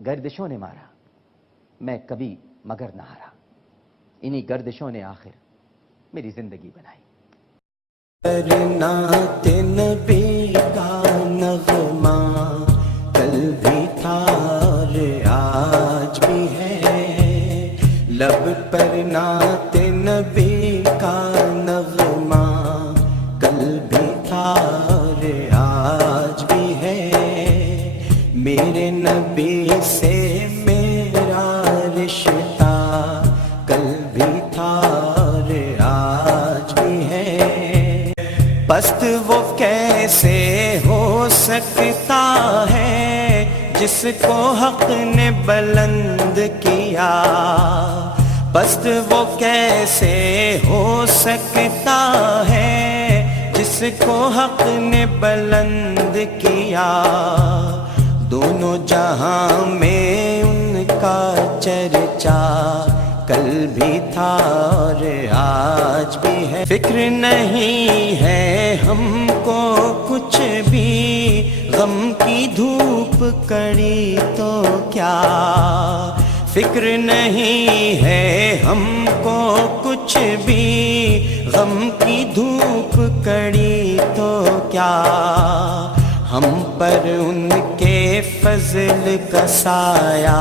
گردشوں نے مارا میں کبھی مگر نہ ہارا، انہی گردشوں نے آخر میری زندگی بنائی۔ نعت نبی کا نغمہ کل بھی تھا اور آج بھی ہے، لب پر نعت نبی کا نغمہ کل بھی تھا اور آج بھی ہے، میرے نبی سے میرا رشتہ کل بھی تھا اور آج بھی ہے، پست وہ کیسے ہو سکتا ہے جس کو حق نے بلند کیا، پست وہ کیسے ہو سکتا ہے جس کو حق نے بلند کیا، دونوں جہاں میں ان کا چرچا کل بھی تھا اور آج بھی ہے، فکر نہیں ہے ہم کو کچھ بھی، غم کی دھوپ کڑی تو کیا، فکر نہیں ہے ہم کو کچھ بھی، غم کی دھوپ کڑی تو کیا، ہم پر ان کے فضل کا سایہ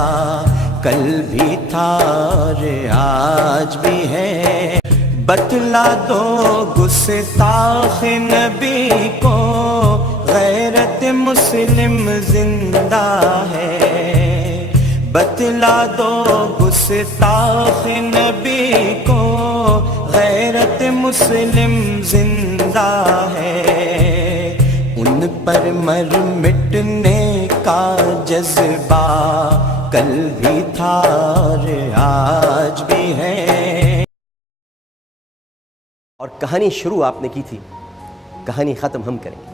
کل بھی تھا اور آج بھی ہے، بتلا دو گستاخ نبی کو غیرت مسلم زندہ ہے، بتلا دو گستاخ نبی کو غیرت مسلم زندہ ہے، ان پر مر مٹنے کا جذبہ کل بھی تھا اور آج بھی ہے۔ اور کہانی شروع آپ نے کی تھی، کہانی ختم ہم کریں گے۔